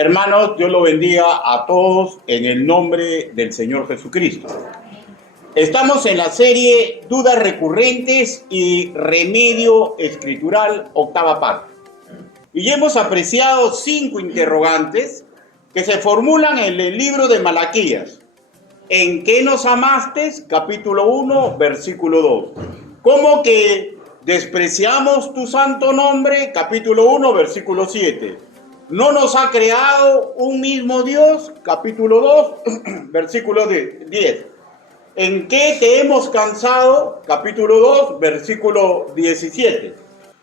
Hermanos, Dios lo bendiga a todos en el nombre del Señor Jesucristo. Estamos en la serie Dudas recurrentes y remedio escritural, octava parte. Y hemos apreciado 5 interrogantes que se formulan en el libro de Malaquías. ¿En qué nos amaste? Capítulo 1, versículo 2. ¿Cómo que despreciamos tu santo nombre? Capítulo 1, versículo 7. ¿No nos ha creado un mismo Dios? Capítulo 2, versículo 10. ¿En qué te hemos cansado? Capítulo 2, versículo 17.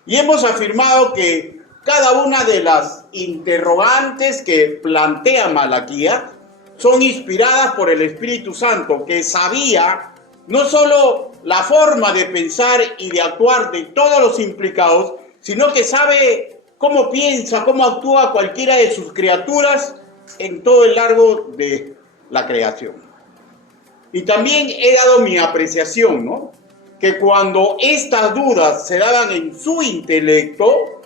Y hemos afirmado que cada una de las interrogantes que plantea Malaquías son inspiradas por el Espíritu Santo, que sabía no solo la forma de pensar y de actuar de todos los implicados, sino que sabe cómo piensa, cómo actúa cualquiera de sus criaturas en todo el largo de la creación. Y también he dado mi apreciación, ¿no? Que cuando estas dudas se daban en su intelecto,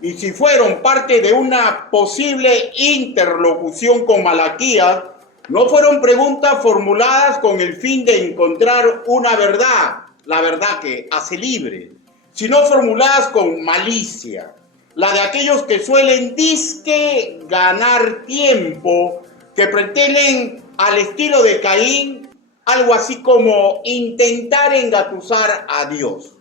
y si fueron parte de una posible interlocución con Malaquías, no fueron preguntas formuladas con el fin de encontrar una verdad, la verdad que hace libre, sino formuladas con malicia, la de aquellos que suelen disque ganar tiempo, que pretenden al estilo de Caín, algo así como intentar engatusar a Dios.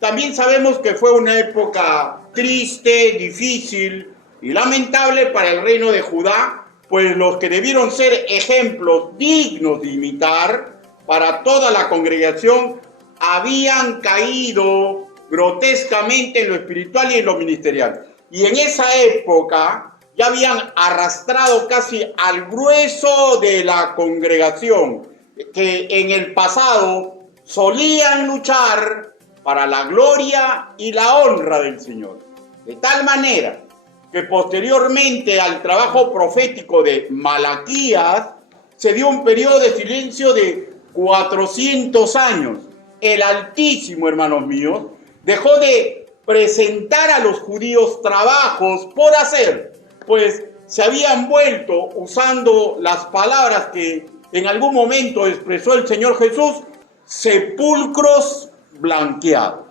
También sabemos que fue una época triste, difícil y lamentable para el reino de Judá, pues los que debieron ser ejemplos dignos de imitar para toda la congregación habían caído grotescamente en lo espiritual y en lo ministerial. Y en esa época ya habían arrastrado casi al grueso de la congregación, que en el pasado solían luchar para la gloria y la honra del Señor. De tal manera que posteriormente al trabajo profético de Malaquías se dio un periodo de silencio de 400 años. El Altísimo, hermanos míos, dejó de presentar a los judíos trabajos por hacer, pues se habían vuelto, usando las palabras que en algún momento expresó el Señor Jesús, sepulcros blanqueados.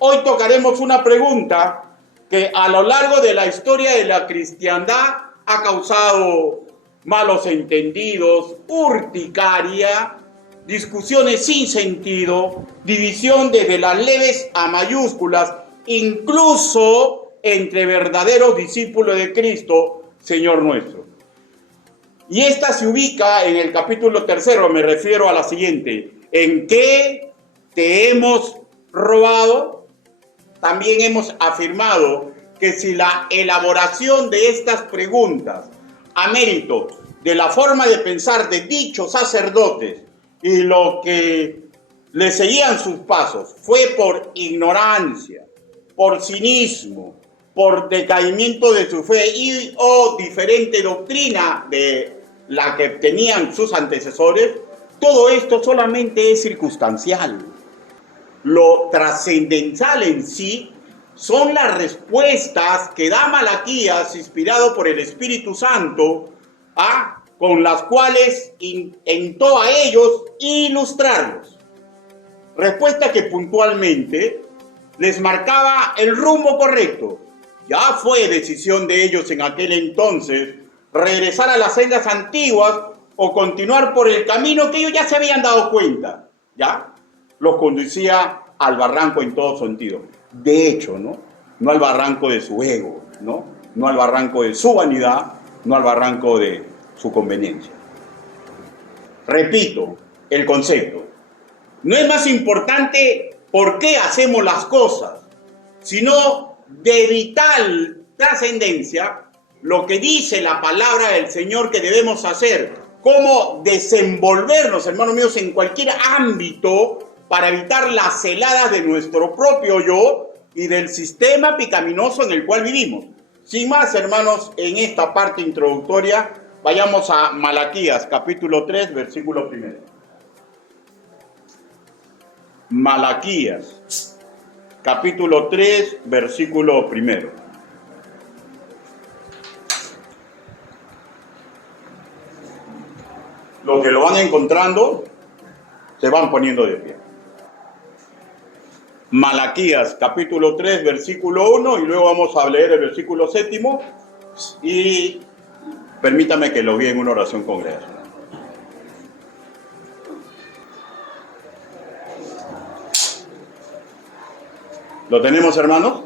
Hoy tocaremos una pregunta que a lo largo de la historia de la cristiandad ha causado malos entendidos, urticaria, discusiones sin sentido, división desde las leves a mayúsculas, incluso entre verdaderos discípulos de Cristo, Señor nuestro. Y esta se ubica en el capítulo 3, me refiero a la siguiente. ¿En qué te hemos robado? También hemos afirmado que si la elaboración de estas preguntas a mérito de la forma de pensar de dichos sacerdotes y lo que le seguían sus pasos fue por ignorancia, por cinismo, por decaimiento de su fe y o diferente doctrina de la que tenían sus antecesores, todo esto solamente es circunstancial. Lo trascendental en sí son las respuestas que da Malaquías, inspirado por el Espíritu Santo, con las cuales intentó a ellos ilustrarlos. Respuesta que puntualmente les marcaba el rumbo correcto. Ya fue decisión de ellos en aquel entonces regresar a las sendas antiguas o continuar por el camino que ellos ya se habían dado cuenta, ¿ya? Los conducía al barranco en todo sentido. De hecho, no al barranco de su ego, no al barranco de su vanidad, no al barranco de su conveniencia. Repito el concepto. No es más importante por qué hacemos las cosas, sino de vital trascendencia lo que dice la palabra del Señor que debemos hacer, cómo desenvolvernos, hermanos míos, en cualquier ámbito para evitar las celadas de nuestro propio yo y del sistema pecaminoso en el cual vivimos. Sin más, hermanos, en esta parte introductoria, vayamos a Malaquías, capítulo 3, versículo 1. Malaquías, capítulo 3, versículo 1. Los que lo van encontrando se van poniendo de pie. Malaquías capítulo 3, versículo 1, y luego vamos a leer el versículo 7, y permítame que lo guíe en una oración congregacional. ¿Lo tenemos, hermanos?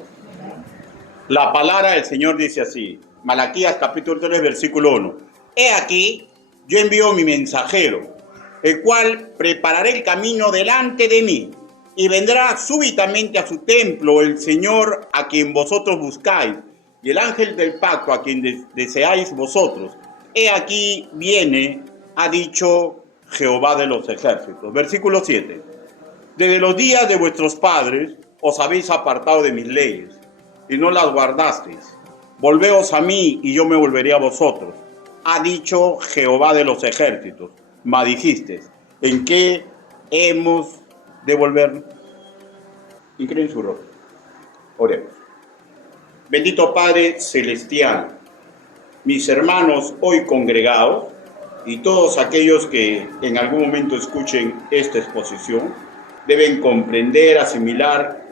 La palabra del Señor dice así, Malaquías capítulo 3, versículo 1. He aquí, yo envío mi mensajero, el cual preparará el camino delante de mí, y vendrá súbitamente a su templo el Señor a quien vosotros buscáis, y el ángel del pacto a quien deseáis vosotros. He aquí viene, ha dicho Jehová de los ejércitos. Versículo 7. Desde los días de vuestros padres os habéis apartado de mis leyes, y no las guardasteis. Volveos a mí, y yo me volveré a vosotros. Ha dicho Jehová de los ejércitos. Mas dijisteis, ¿en qué hemos de volvernos? Inclinen su rostro. Oremos. Bendito Padre Celestial, mis hermanos hoy congregados y todos aquellos que en algún momento escuchen esta exposición, deben comprender, asimilar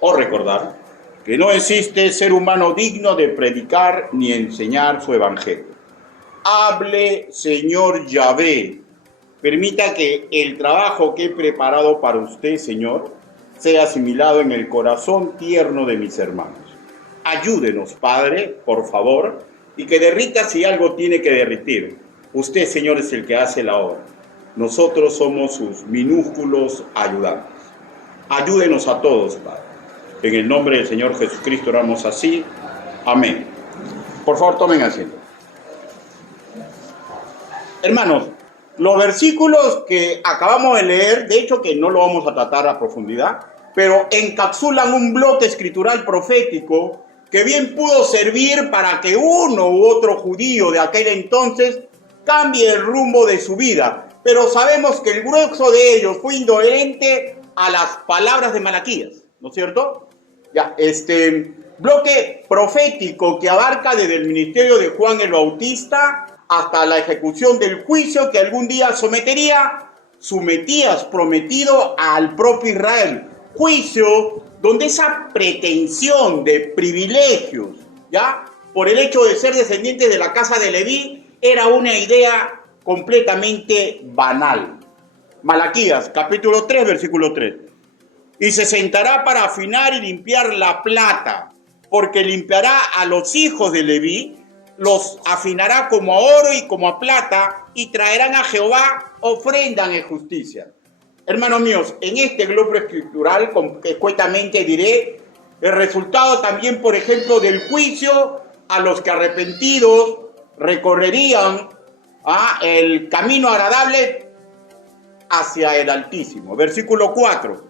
o recordar que no existe ser humano digno de predicar ni enseñar su evangelio. Hable, Señor Yahvé. Permita que el trabajo que he preparado para usted, Señor, sea asimilado en el corazón tierno de mis hermanos. Ayúdenos, Padre, por favor, y que derrita si algo tiene que derritir. Usted, Señor, es el que hace la obra. Nosotros somos sus minúsculos ayudantes. Ayúdenos a todos, Padre. En el nombre del Señor Jesucristo oramos así. Amén. Por favor, tomen asiento. Hermanos, los versículos que acabamos de leer, de hecho que no lo vamos a tratar a profundidad, pero encapsulan un bloque escritural profético que bien pudo servir para que uno u otro judío de aquel entonces cambie el rumbo de su vida. Pero sabemos que el grueso de ellos fue indolente a las palabras de Malaquías, ¿no es cierto? Ya, bloque profético que abarca desde el ministerio de Juan el Bautista hasta la ejecución del juicio que algún día sometías prometido al propio Israel. Juicio donde esa pretensión de privilegios, ¿ya? Por el hecho de ser descendientes de la casa de Leví, era una idea completamente banal. Malaquías, capítulo 3, versículo 3. Y se sentará para afinar y limpiar la plata, porque limpiará a los hijos de Leví, los afinará como a oro y como a plata, y traerán a Jehová ofrenda en justicia. Hermanos míos, en este globo escritural, escuetamente diré, el resultado también, por ejemplo, del juicio a los que arrepentidos recorrerían el camino agradable hacia el Altísimo. Versículo 4.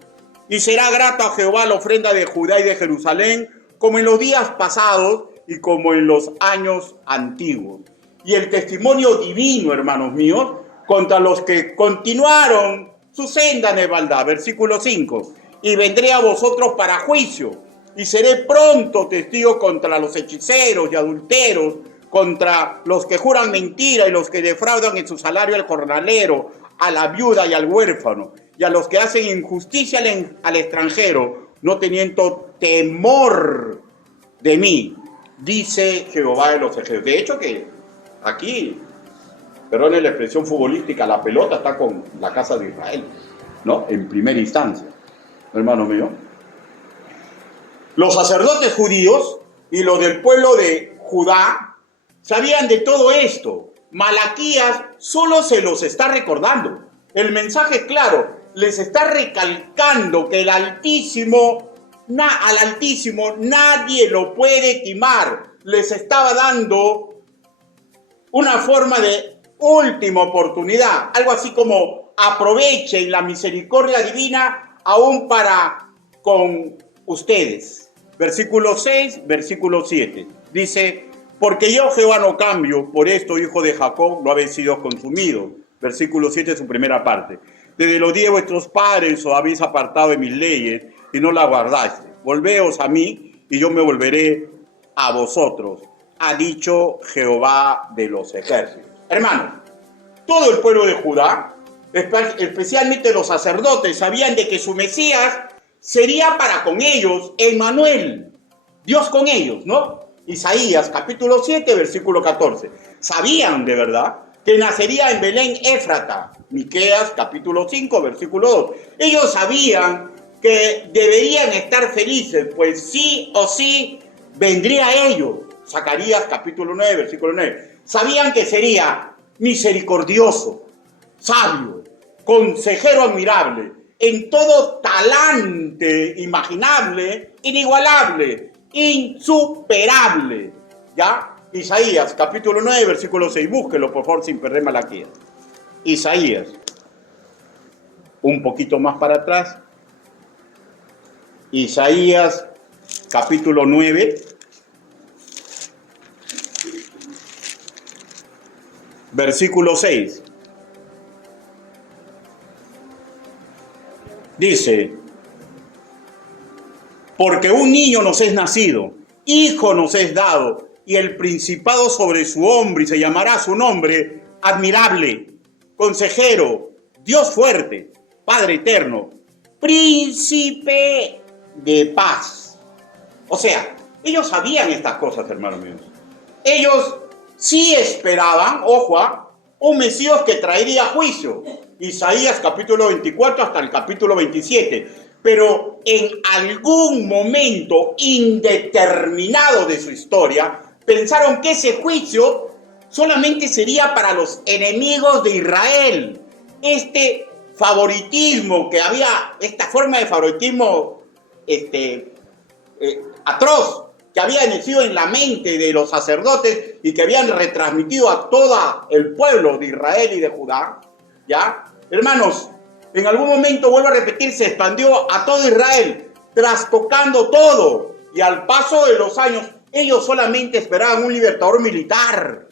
Y será grato a Jehová la ofrenda de Judá y de Jerusalén, como en los días pasados y como en los años antiguos. Y el testimonio divino, hermanos míos, contra los que continuaron su senda de maldad. Versículo 5. Y vendré a vosotros para juicio, y seré pronto testigo contra los hechiceros y adulteros, contra los que juran mentira y los que defraudan en su salario al jornalero, a la viuda y al huérfano, y a los que hacen injusticia al extranjero, no teniendo temor de mí, dice Jehová de los ejércitos. De hecho que aquí, perdón la expresión futbolística, la pelota está con la casa de Israel, ¿no? En primera instancia, hermano mío. Los sacerdotes judíos y los del pueblo de Judá sabían de todo esto. Malaquías solo se los está recordando. El mensaje es claro, les está recalcando que al Altísimo nadie lo puede timar. Les estaba dando una forma de última oportunidad, algo así como aprovechen la misericordia divina aún para con ustedes. Versículo 6, versículo 7. Dice, porque yo Jehová no cambio, por esto hijo de Jacob no habéis sido consumido. Versículo 7, su primera parte. Desde los días de vuestros padres os habéis apartado de mis leyes y no las guardaste. Volveos a mí y yo me volveré a vosotros, ha dicho Jehová de los ejércitos. Hermanos, todo el pueblo de Judá, especialmente los sacerdotes, sabían de que su Mesías sería para con ellos Emmanuel, Dios con ellos, ¿no? Isaías capítulo 7, versículo 14. Sabían de verdad que nacería en Belén Éfrata, Miqueas capítulo 5, versículo 2. Ellos sabían que deberían estar felices, pues sí o sí vendría a ellos. Zacarías capítulo 9, versículo 9. Sabían que sería misericordioso, sabio, consejero admirable, en todo talante imaginable, inigualable, insuperable. ¿Ya? Isaías capítulo 9, versículo 6. Búsquelo, por favor, sin perder Malaquías. Isaías. Un poquito más para atrás. Isaías capítulo 9. Versículo 6. Dice, porque un niño nos es nacido, hijo nos es dado, y el principado sobre su hombro, y se llamará su nombre admirable, consejero, Dios fuerte, Padre eterno, príncipe de paz. O sea, ellos sabían estas cosas, hermanos míos. Ellos sí esperaban, ojo, un Mesías que traería juicio. Isaías capítulo 24 hasta el capítulo 27. Pero en algún momento indeterminado de su historia, pensaron que ese juicio solamente sería para los enemigos de Israel. Este favoritismo que había, esta forma de favoritismo atroz, que había nacido en la mente de los sacerdotes y que habían retransmitido a todo el pueblo de Israel y de Judá, ¿ya? Hermanos, en algún momento, vuelvo a repetir, se expandió a todo Israel, trastocando todo. Y al paso de los años, ellos solamente esperaban un libertador militar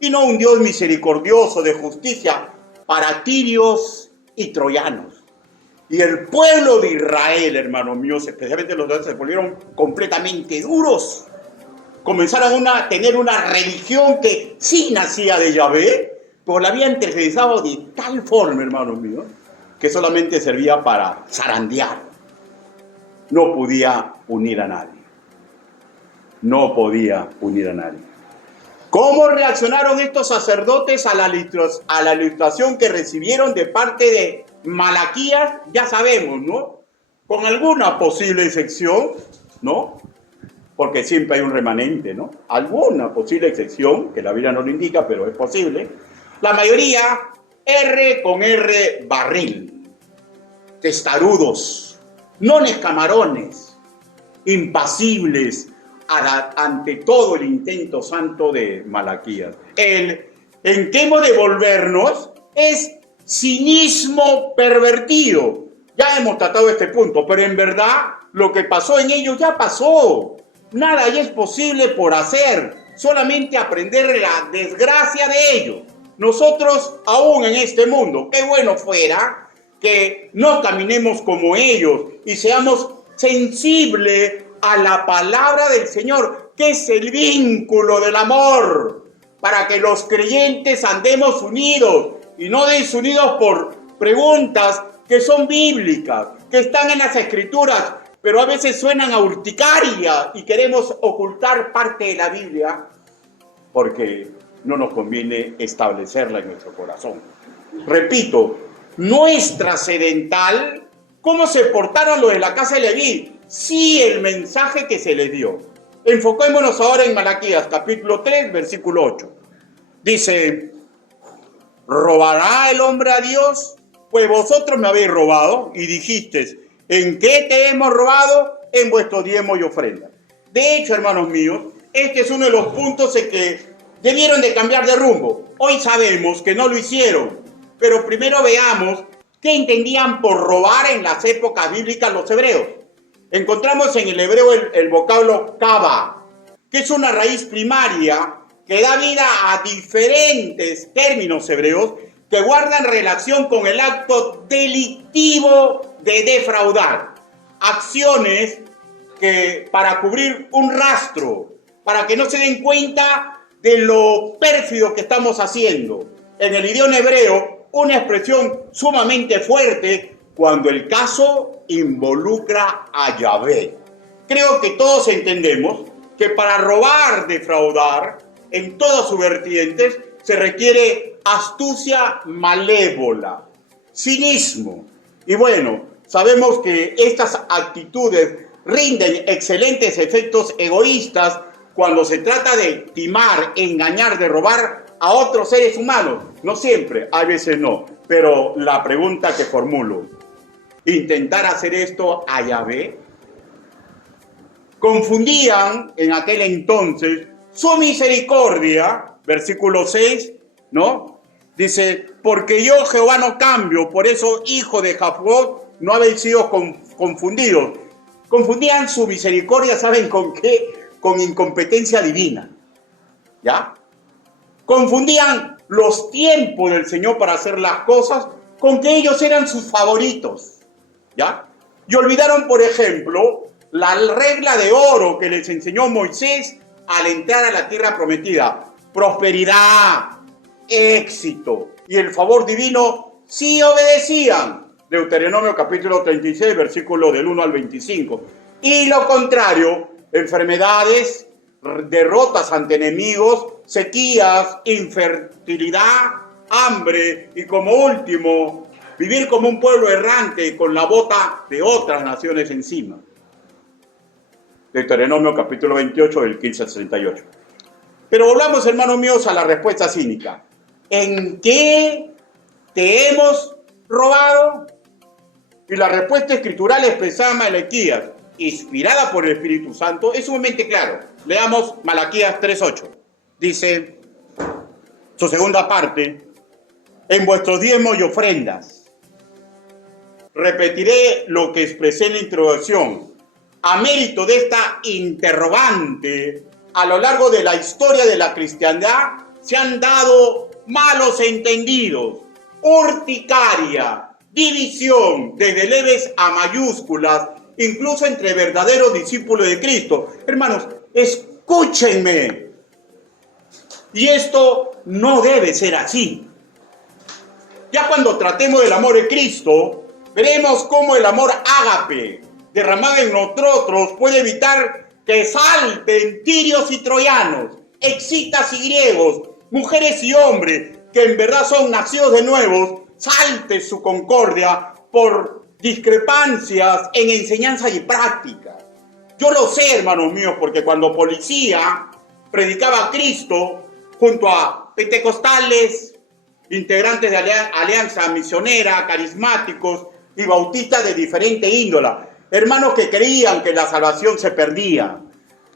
y no un Dios misericordioso de justicia para tirios y troyanos. Y el pueblo de Israel, hermanos míos, especialmente los dos, se volvieron completamente duros. Comenzaron a tener una religión que sí nacía de Yahvé, pero la habían tergiversado de tal forma, hermanos míos, que solamente servía para zarandear. No podía unir a nadie. No podía unir a nadie. ¿Cómo reaccionaron estos sacerdotes a la ilustración que recibieron de parte de Malaquías? Ya sabemos, ¿no? Con alguna posible excepción, ¿no? Porque siempre hay un remanente, ¿no? Alguna posible excepción, que la Biblia no lo indica, pero es posible. La mayoría, R con R barril, testarudos, nones camarones, impasibles ante todo el intento santo de Malaquías. El en qué hemos de volvernos es cinismo pervertido. Ya hemos tratado este punto, pero en verdad lo que pasó en ellos ya pasó. Nada ya es posible por hacer, solamente aprender la desgracia de ellos. Nosotros aún en este mundo, qué bueno fuera que no caminemos como ellos y seamos sensibles a la palabra del Señor, que es el vínculo del amor, para que los creyentes andemos unidos y no desunidos por preguntas que son bíblicas, que están en las Escrituras, pero a veces suenan a urticaria y queremos ocultar parte de la Biblia porque no nos conviene establecerla en nuestro corazón. Repito, no es trascendental cómo se portaron los de la casa de Leví, sí el mensaje que se les dio. Enfoquémonos ahora en Malaquías, capítulo 3, versículo 8. Dice, ¿robará el hombre a Dios? Pues vosotros me habéis robado y dijisteis, ¿en qué te hemos robado? En vuestro diezmo y ofrenda. De hecho, hermanos míos, este es uno de los puntos en que debieron de cambiar de rumbo. Hoy sabemos que no lo hicieron, pero primero veamos qué entendían por robar en las épocas bíblicas los hebreos. Encontramos en el hebreo el vocablo kava, que es una raíz primaria que da vida a diferentes términos hebreos que guardan relación con el acto delictivo de defraudar. Acciones que para cubrir un rastro, para que no se den cuenta de lo pérfido que estamos haciendo. en el idioma hebreo una expresión sumamente fuerte cuando el caso involucra a Yahvé. Creo que todos entendemos que para robar, defraudar, en todas sus vertientes, se requiere astucia malévola, cinismo. Y bueno, sabemos que estas actitudes rinden excelentes efectos egoístas cuando se trata de timar, engañar, de robar a otros seres humanos. No siempre, a veces no. Pero la pregunta que formulo, ¿intentar hacer esto a Yahvé? Confundían en aquel entonces su misericordia, versículo 6, ¿no? Dice, porque yo Jehová no cambio, por eso, hijo de Jacob, no habéis sido confundidos. Confundían su misericordia, ¿saben con qué? Con incompetencia divina, ¿ya? Confundían los tiempos del Señor para hacer las cosas con que ellos eran sus favoritos, ¿ya? Y olvidaron, por ejemplo, la regla de oro que les enseñó Moisés al entrar a la tierra prometida. Prosperidad, éxito y el favor divino sí obedecían. Deuteronomio capítulo 36, versículo del 1 al 25. Y lo contrario, enfermedades, derrotas ante enemigos, sequías, infertilidad, hambre y como último, vivir como un pueblo errante con la bota de otras naciones encima. Deuteronomio capítulo 28, del 15 al 38. Pero volvamos, hermanos míos, a la respuesta cínica. ¿En qué te hemos robado? Y la respuesta escritural expresada en Malaquías, inspirada por el Espíritu Santo, es sumamente claro. Leamos Malaquías 3:8. Dice, su segunda parte, en vuestros diezmos y ofrendas. Repetiré lo que expresé en la introducción. A mérito de esta interrogante, a lo largo de la historia de la cristiandad, se han dado malos entendidos, urticaria, división, desde leves a mayúsculas, incluso entre verdaderos discípulos de Cristo. Hermanos, escúchenme. Y esto no debe ser así. Ya cuando tratemos del amor de Cristo, veremos cómo el amor ágape, derramado en nosotros, puede evitar que salten tirios y troyanos, excitas y griegos, mujeres y hombres, que en verdad son nacidos de nuevo, salte su concordia por discrepancias en enseñanza y práctica. Yo lo sé, hermanos míos, porque cuando policía predicaba a Cristo junto a pentecostales, integrantes de alianza misionera, carismáticos y bautistas de diferente índole, hermanos que creían que la salvación se perdía,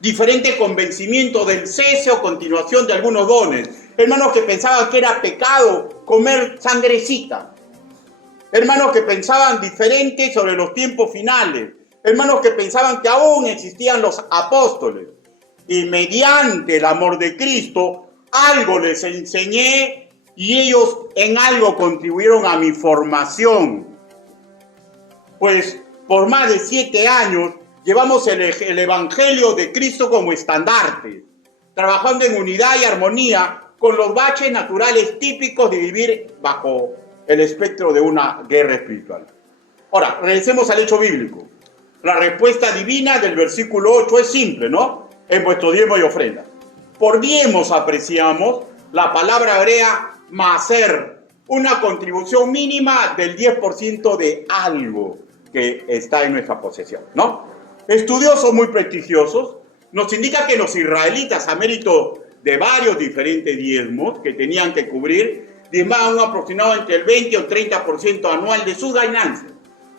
diferente convencimiento del cese o continuación de algunos dones, hermanos que pensaban que era pecado comer sangrecita, hermanos que pensaban diferente sobre los tiempos finales, hermanos que pensaban que aún existían los apóstoles, y mediante el amor de Cristo algo les enseñé y ellos en algo contribuyeron a mi formación. Pues por más de 7 años llevamos el Evangelio de Cristo como estandarte, trabajando en unidad y armonía con los baches naturales típicos de vivir bajo el espectro de una guerra espiritual. Ahora, regresemos al hecho bíblico. La respuesta divina del versículo 8 es simple, ¿no? En vuestro diezmo y ofrenda. Por diezmos apreciamos la palabra hebrea maser, una contribución mínima del 10% de algo que está en nuestra posesión, ¿no? Estudiosos muy prestigiosos nos indican que los israelitas, a mérito de varios diferentes diezmos que tenían que cubrir, diezmaban un aproximado entre el 20 o 30% anual de sus ganancias.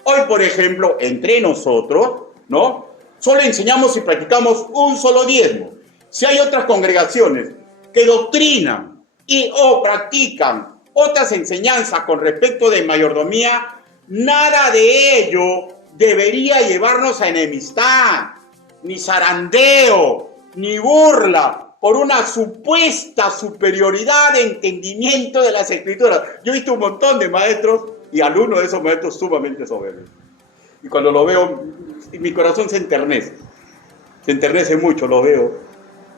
Hoy, por ejemplo, entre nosotros, ¿no? Solo enseñamos y practicamos un solo diezmo. Si hay otras congregaciones que doctrinan y o practican otras enseñanzas con respecto de mayordomía, nada de ello debería llevarnos a enemistad, ni zarandeo, ni burla, por una supuesta superioridad de entendimiento de las Escrituras. Yo he visto un montón de maestros y alumnos de esos maestros sumamente soberbios. Y cuando lo veo, mi corazón se enternece mucho, lo veo.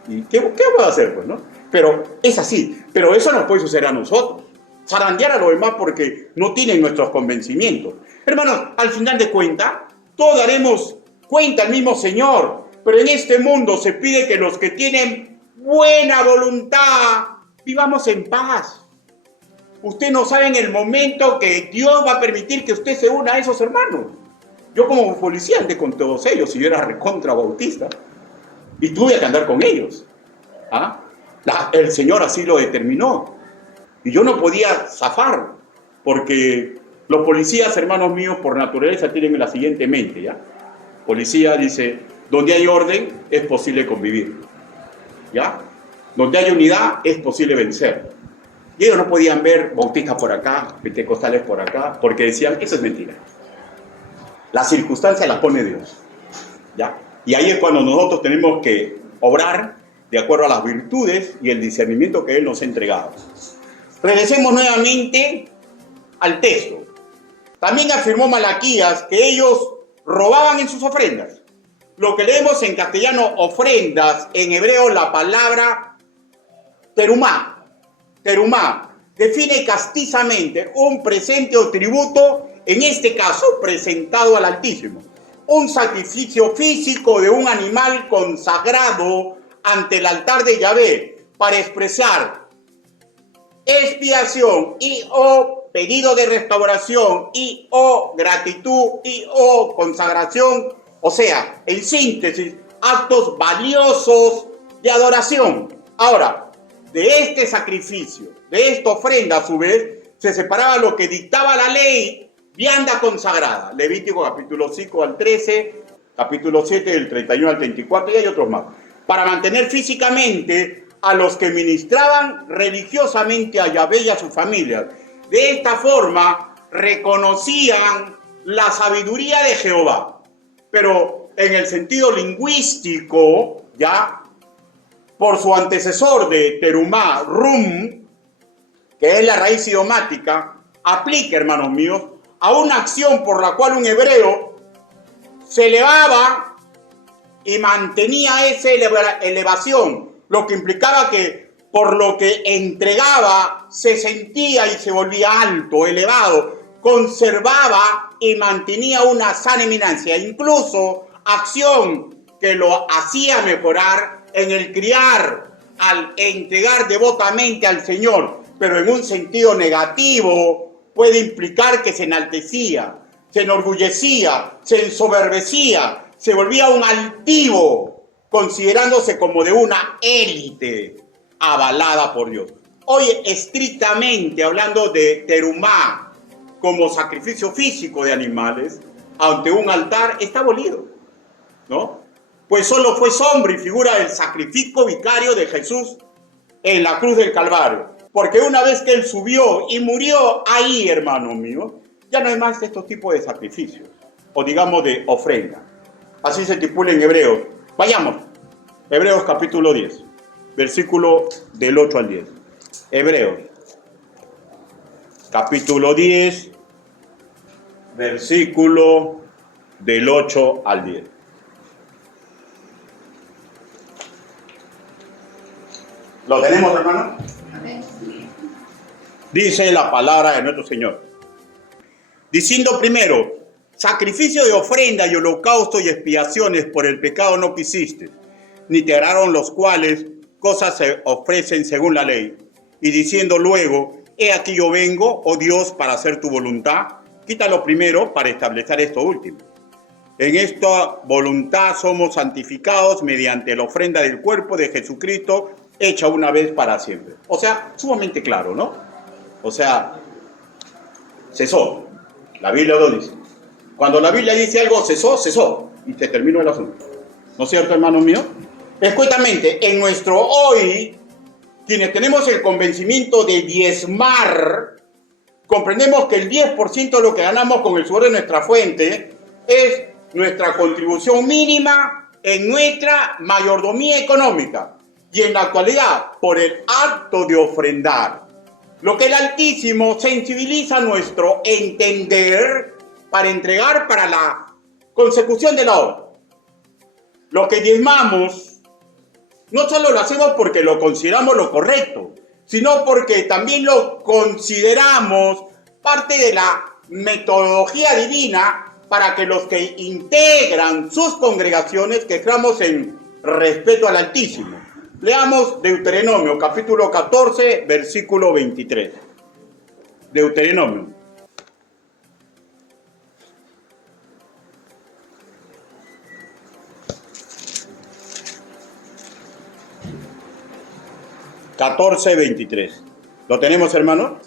¿Y qué voy a hacer, pues, no? Pero es así, pero eso nos puede suceder a nosotros. zarandear a los demás porque no tienen nuestros convencimientos. Hermanos, al final de cuentas, todos daremos cuenta al mismo Señor, pero en este mundo se pide que los que tienen buena voluntad vivamos en paz. Usted no sabe en el momento que Dios va a permitir que usted se una a esos hermanos. Yo como policía andé con todos ellos y yo era recontra bautista y tuve que andar con ellos. ¿Ah? El Señor así lo determinó y yo no podía zafar porque los policías, hermanos míos, por naturaleza tienen la siguiente mente, ¿ya? Policía dice, donde hay orden es posible convivir, ¿ya? Donde hay unidad es posible vencer. Y ellos no podían ver bautistas por acá, pentecostales por acá, porque decían, eso es mentira. Las circunstancias las pone Dios, ¿ya? Y ahí es cuando nosotros tenemos que obrar de acuerdo a las virtudes y el discernimiento que Él nos ha entregado. Regresemos nuevamente al texto. También afirmó Malaquías que ellos robaban en sus ofrendas. Lo que leemos en castellano ofrendas, en hebreo la palabra terumá. Terumá define castizamente un presente o tributo, en este caso presentado al Altísimo. Un sacrificio físico de un animal consagrado ante el altar de Yahvé para expresar expiación y o pedido de restauración y o gratitud y o consagración, o sea, en síntesis, actos valiosos de adoración. Ahora, de este sacrificio, de esta ofrenda a su vez, se separaba lo que dictaba la ley vianda consagrada. Levítico capítulo 5 al 13, capítulo 7 del 31 al 34 y hay otros más. Para mantener físicamente a los que ministraban religiosamente a Yahvé y a su familia. De esta forma reconocían la sabiduría de Jehová. Pero en el sentido lingüístico, ya, por su antecesor de terumá, rum, que es la raíz idiomática, aplica, hermanos míos, a una acción por la cual un hebreo se elevaba y mantenía esa elevación, lo que implicaba que por lo que entregaba se sentía y se volvía alto, elevado, conservaba y mantenía una sana eminencia, incluso acción que lo hacía mejorar en el criar, al entregar devotamente al Señor, pero en un sentido negativo puede implicar que se enaltecía, se enorgullecía, se ensoberbecía, se volvía un altivo, considerándose como de una élite avalada por Dios. Hoy, estrictamente hablando de terumá como sacrificio físico de animales, ante un altar está abolido, ¿no? Pues solo fue sombra y figura del sacrificio vicario de Jesús en la cruz del Calvario. Porque una vez que Él subió y murió ahí, hermano mío, ya no hay más estos tipos de sacrificios, o digamos de ofrenda. Así se estipula en Hebreos. Vayamos, Hebreos capítulo 10, versículo del 8 al 10. Hebreos, capítulo 10, versículo del 8 al 10. ¿Lo tenemos, hermano? Dice la palabra de nuestro Señor. Diciendo primero, sacrificio de ofrenda y holocausto y expiaciones por el pecado no quisiste, ni te agradaron los cuales cosas se ofrecen según la ley. Y diciendo luego, he aquí yo vengo, oh Dios, para hacer tu voluntad. Quítalo primero para establecer esto último. En esta voluntad somos santificados mediante la ofrenda del cuerpo de Jesucristo, hecha una vez para siempre. O sea, sumamente claro, ¿no? O sea, cesó. La Biblia lo dice. Cuando la Biblia dice algo, cesó, cesó. Y se terminó el asunto. ¿No es cierto, hermanos míos? Escuetamente, en nuestro hoy, quienes tenemos el convencimiento de diezmar, comprendemos que el 10% de lo que ganamos con el sudor de nuestra fuente es nuestra contribución mínima en nuestra mayordomía económica. Y en la actualidad, por el acto de ofrendar, lo que el Altísimo sensibiliza nuestro entender para entregar para la consecución de la obra. Lo que diezmamos, no solo lo hacemos porque lo consideramos lo correcto, sino porque también lo consideramos parte de la metodología divina para que los que integran sus congregaciones crezcamos en respeto al Altísimo. Leamos Deuteronomio, capítulo 14, versículo 23. Deuteronomio. (14:23). ¿Lo tenemos, hermano?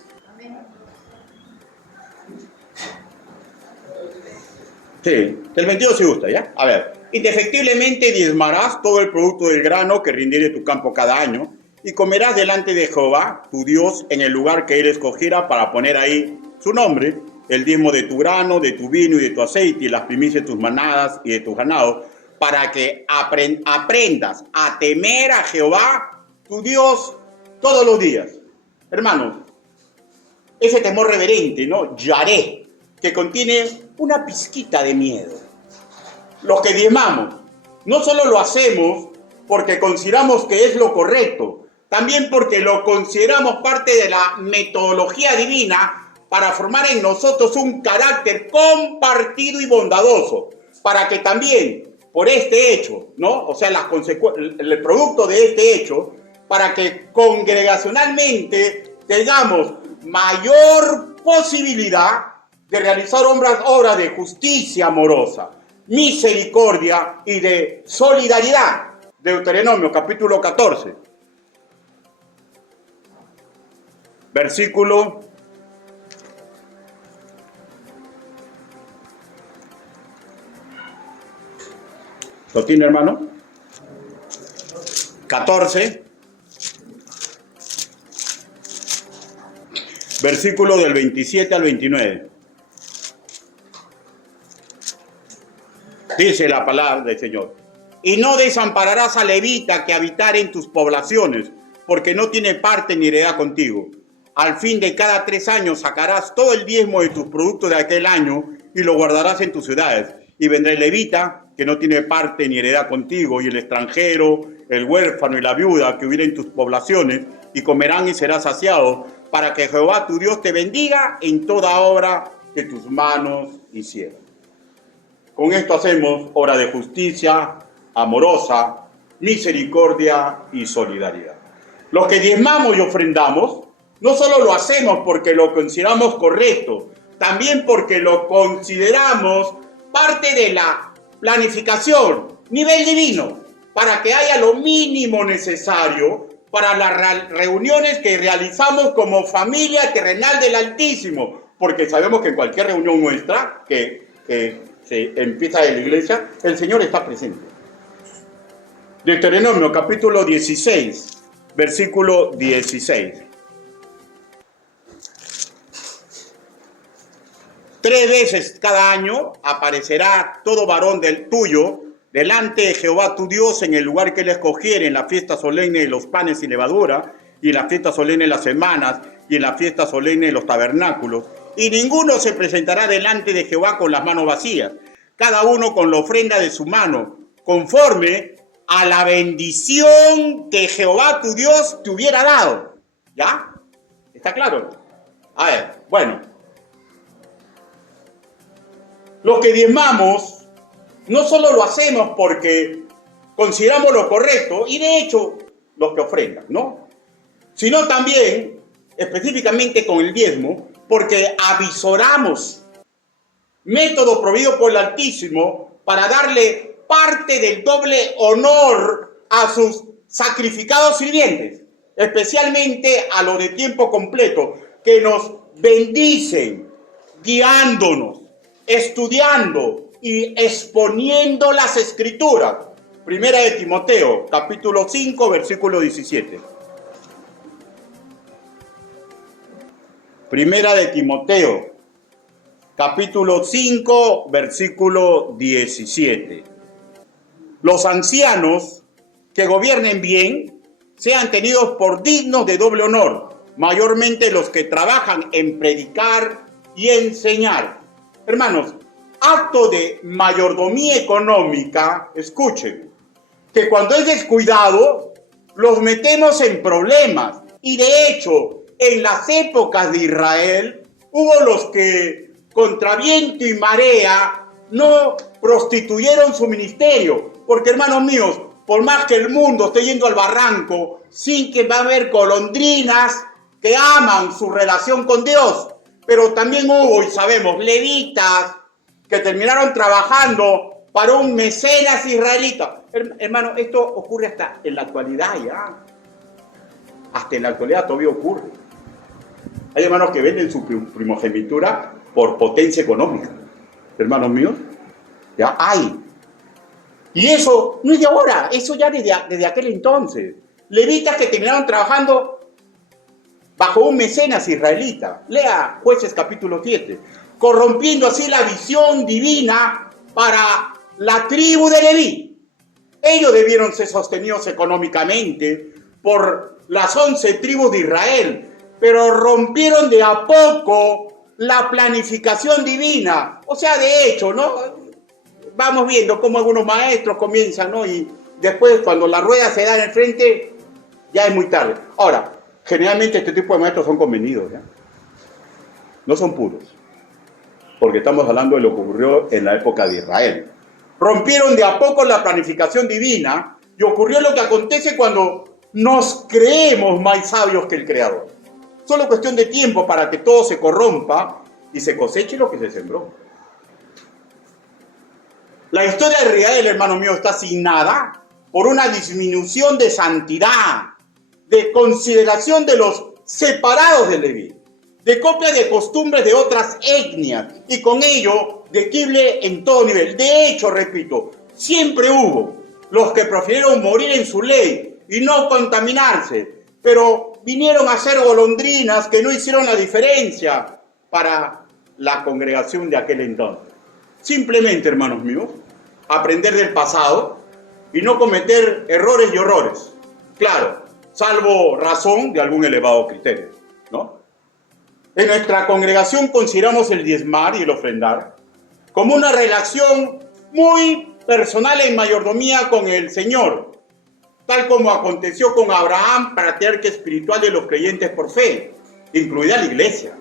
Sí, el 22 si gusta, ¿ya? A ver. Indefectiblemente diezmarás todo el producto del grano que rindiere tu campo cada año, y comerás delante de Jehová, tu Dios, en el lugar que él escogiera para poner ahí su nombre, el diezmo de tu grano, de tu vino y de tu aceite, y las primicias de tus manadas y de tus ganados, para que aprendas a temer a Jehová, tu Dios, todos los días. Hermanos, ese temor reverente, ¿no? Yaré, que contiene una pizquita de miedo. Los que diezmamos, no solo lo hacemos porque consideramos que es lo correcto, también porque lo consideramos parte de la metodología divina para formar en nosotros un carácter compartido y bondadoso, para que también por este hecho, ¿no? O sea, el producto de este hecho, para que congregacionalmente tengamos mayor posibilidad de realizar obras de justicia amorosa, misericordia y de solidaridad. Deuteronomio, capítulo 14, versículo 'Lo tiene, hermano? 14, versículo del 27 al 29. Dice la palabra del Señor: y no desampararás a levita que habitare en tus poblaciones, porque no tiene parte ni heredad contigo. Al fin de cada 3 años sacarás todo el diezmo de tus productos de aquel año y lo guardarás en tus ciudades. Y vendrá el levita, que no tiene parte ni heredad contigo, y el extranjero, el huérfano y la viuda que hubiera en tus poblaciones, y comerán y serás saciado, para que Jehová tu Dios te bendiga en toda obra que tus manos hicieron. Con esto hacemos obra de justicia amorosa, misericordia y solidaridad. Los que diezmamos y ofrendamos, no solo lo hacemos porque lo consideramos correcto, también porque lo consideramos parte de la planificación, nivel divino, para que haya lo mínimo necesario para las reuniones que realizamos como familia terrenal del Altísimo, porque sabemos que en cualquier reunión nuestra que se empieza en la iglesia, el Señor está presente. Deuteronomio, capítulo 16, versículo 16. 3 veces cada año aparecerá todo varón del tuyo delante de Jehová tu Dios en el lugar que él escogiere, en la fiesta solemne de los panes y levadura, y en la fiesta solemne de las semanas, y en la fiesta solemne de los tabernáculos. Y ninguno se presentará delante de Jehová con las manos vacías, cada uno con la ofrenda de su mano, conforme a la bendición que Jehová tu Dios te hubiera dado. ¿Ya? ¿Está claro? A ver, bueno. Los que diezmamos, no solo lo hacemos porque consideramos lo correcto, y de hecho, los que ofrendan, ¿no? Sino también, específicamente con el diezmo, porque avisoramos, método prohibido por el Altísimo, para darle parte del doble honor a sus sacrificados sirvientes, especialmente a los de tiempo completo, que nos bendicen, guiándonos, estudiando y exponiendo las Escrituras. Primera de Timoteo, capítulo 5, versículo 17. Primera de Timoteo, capítulo 5, versículo 17. Los ancianos que gobiernen bien sean tenidos por dignos de doble honor, mayormente los que trabajan en predicar y enseñar. Hermanos, acto de mayordomía económica, escuchen, que cuando es descuidado, los metemos en problemas Y de hecho, en las épocas de Israel, hubo los que contra viento y marea no prostituyeron su ministerio. Porque, hermanos míos, por más que el mundo esté yendo al barranco, sí que va a haber golondrinas que aman su relación con Dios. Pero también hubo, y sabemos, levitas que terminaron trabajando para un mecenas israelita. Hermano, esto ocurre hasta en la actualidad ya. Hasta en la actualidad todavía ocurre. Hay hermanos que venden su primogenitura por potencia económica. Hermanos míos, ya hay. Y eso no es de ahora, eso ya desde aquel entonces. Levitas que terminaron trabajando bajo un mecenas israelita. Lea Jueces capítulo 7. Corrompiendo así la visión divina para la tribu de Leví. Ellos debieron ser sostenidos económicamente por las 11 tribus de Israel, pero rompieron de a poco la planificación divina. O sea, de hecho, ¿no? Vamos viendo cómo algunos maestros comienzan, ¿no? Y después, cuando la rueda se da en el frente, ya es muy tarde. Ahora, generalmente este tipo de maestros son convenidos, ¿ya? No son puros, porque estamos hablando de lo que ocurrió en la época de Israel. Rompieron de a poco la planificación divina y ocurrió lo que acontece cuando nos creemos más sabios que el Creador. Solo cuestión de tiempo para que todo se corrompa y se coseche lo que se sembró. La historia de Israel, hermano mío, está asignada por una disminución de santidad, de consideración de los separados de Leví, de copia de costumbres de otras etnias y con ello declive en todo nivel. De hecho, repito, siempre hubo los que prefirieron morir en su ley y no contaminarse, pero vinieron a ser golondrinas que no hicieron la diferencia para la congregación de aquel entonces. Simplemente, hermanos míos, aprender del pasado y no cometer errores y horrores. Claro, salvo razón de algún elevado criterio, ¿no? En nuestra congregación consideramos el diezmar y el ofrendar como una relación muy personal en mayordomía con el Señor, tal como aconteció con Abraham, patriarca espiritual de los creyentes por fe, incluida la iglesia.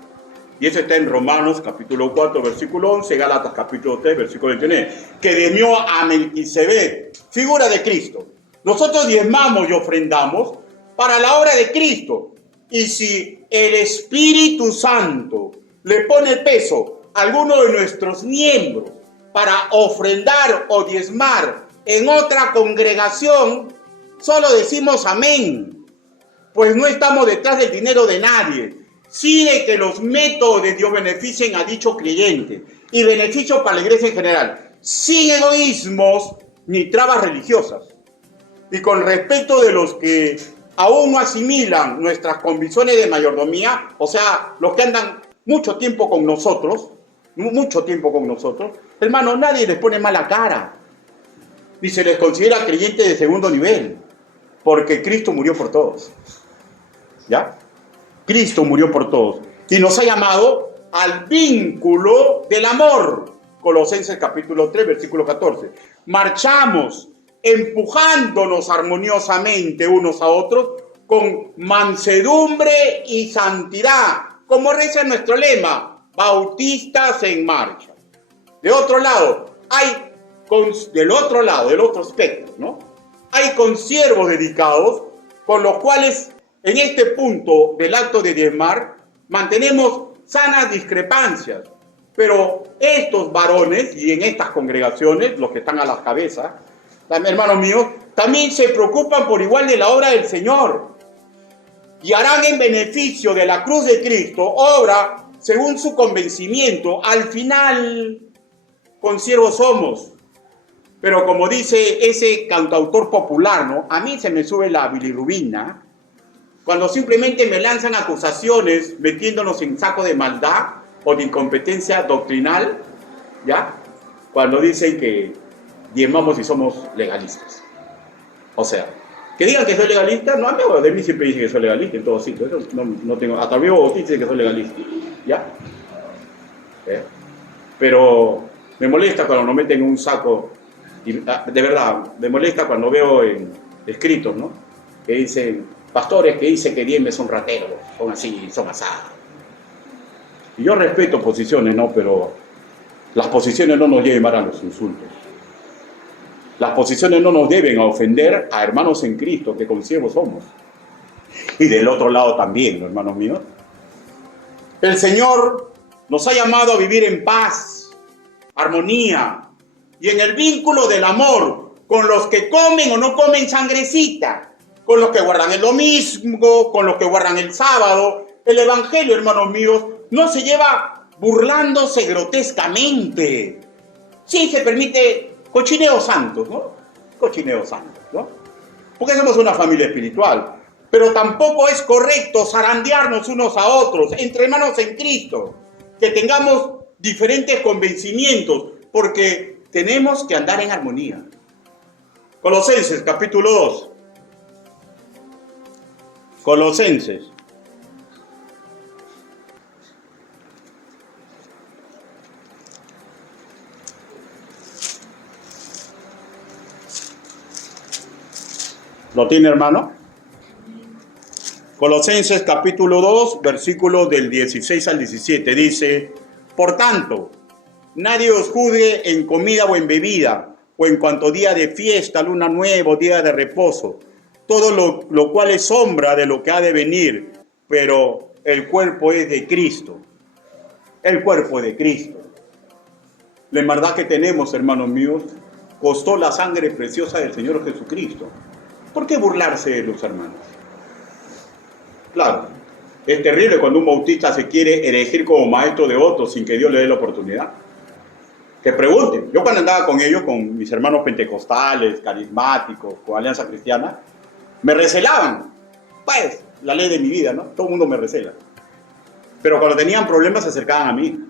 Y eso está en Romanos capítulo 4, versículo 11, Gálatas capítulo 3, versículo 29, que diezmó a Melquisedec, figura de Cristo. Nosotros diezmamos y ofrendamos para la obra de Cristo. Y si el Espíritu Santo le pone peso a alguno de nuestros miembros para ofrendar o diezmar en otra congregación, solo decimos amén, pues no estamos detrás del dinero de nadie, sí de que los métodos de Dios beneficien a dicho creyente y beneficio para la iglesia en general, sin egoísmos ni trabas religiosas. Y con respecto de los que aún no asimilan nuestras convicciones de mayordomía, o sea, los que andan mucho tiempo con nosotros, hermano, nadie les pone mala cara, ni se les considera creyentes de segundo nivel, porque Cristo murió por todos, ¿ya? Cristo murió por todos y nos ha llamado al vínculo del amor. Colosenses capítulo 3, versículo 14. Marchamos empujándonos armoniosamente unos a otros con mansedumbre y santidad, como reza nuestro lema, bautistas en marcha. De otro lado, del otro espectro, ¿no? Hay consiervos dedicados con los cuales en este punto del acto de diezmar mantenemos sanas discrepancias, pero estos varones y en estas congregaciones, los que están a las cabezas, hermanos míos, también se preocupan por igual de la obra del Señor y harán en beneficio de la cruz de Cristo obra según su convencimiento. Al final, consiervos somos. Pero como dice ese cantautor popular, ¿no? A mí se me sube la bilirrubina cuando simplemente me lanzan acusaciones metiéndonos en saco de maldad o de incompetencia doctrinal, ¿ya? Cuando dicen que diezmamos y somos legalistas. O sea, que digan que soy legalista, no, amigo, de mí siempre dicen que soy legalista en todos sitios. Eso no tengo, hasta mi bautista dice que soy legalista, ¿ya? Pero me molesta cuando nos meten en un saco, y de verdad, me molesta cuando veo en escritos, ¿no? Que dicen Pastores que dicen que Diezme son rateros, son así, son asadas. Y yo respeto posiciones, ¿no? Pero las posiciones no nos llevan a los insultos. Las posiciones no nos deben a ofender a hermanos en Cristo, que consiervos somos. Y del otro lado también, hermanos míos. El Señor nos ha llamado a vivir en paz, armonía y en el vínculo del amor con los que comen o no comen sangrecita, con los que guardan el domingo, con los que guardan el sábado. El Evangelio, hermanos míos, no se lleva burlándose grotescamente. Sí se permite cochineos santos, ¿no? Cochineos santos, ¿no? Porque somos una familia espiritual. Pero tampoco es correcto zarandearnos unos a otros, entre hermanos en Cristo, que tengamos diferentes convencimientos, porque tenemos que andar en armonía. Colosenses, capítulo 2. Colosenses. ¿Lo tiene, hermano? Colosenses capítulo 2, versículos del 16 al 17, dice: por tanto, nadie os juzgue en comida o en bebida, o en cuanto día de fiesta, luna nueva, día de reposo, todo lo cual es sombra de lo que ha de venir, pero el cuerpo es de Cristo. El cuerpo es de Cristo. La hermandad que tenemos, hermanos míos, costó la sangre preciosa del Señor Jesucristo. ¿Por qué burlarse de los hermanos? Claro, es terrible cuando un bautista se quiere erigir como maestro de otros sin que Dios le dé la oportunidad. Que pregunten. Yo cuando andaba con ellos, con mis hermanos pentecostales, carismáticos, con Alianza Cristiana, me recelaban. Pues, la ley de mi vida, ¿no? Todo el mundo me recela. Pero cuando tenían problemas se acercaban a mí.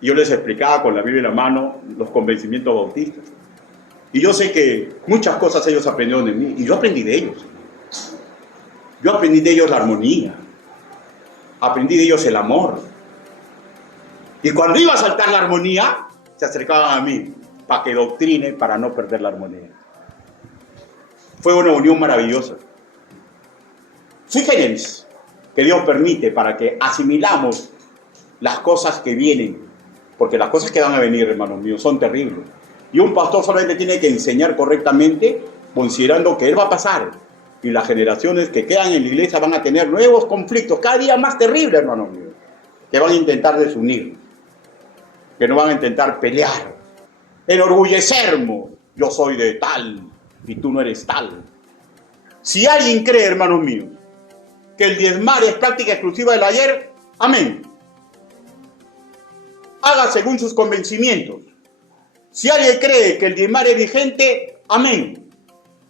Y yo les explicaba con la Biblia en la mano los convencimientos bautistas. Y yo sé que muchas cosas ellos aprendieron de mí. Y yo aprendí de ellos. Yo aprendí de ellos la armonía. Aprendí de ellos el amor. Y cuando iba a saltar la armonía, se acercaban a mí para que doctrine, para no perder la armonía. Fue una unión maravillosa. Fíjense que Dios permite para que asimilamos las cosas que vienen. Porque las cosas que van a venir, hermanos míos, son terribles. Y un pastor solamente tiene que enseñar correctamente, considerando que él va a pasar. Y las generaciones que quedan en la iglesia van a tener nuevos conflictos, cada día más terribles, hermanos míos, que van a intentar desunir, que no van a intentar pelear, enorgullecernos, yo soy de tal y tú no eres tal. Si alguien cree, hermanos míos, que el diezmar es práctica exclusiva del ayer, amén. Haga según sus convencimientos. Si alguien cree que el diezmar es vigente, amén.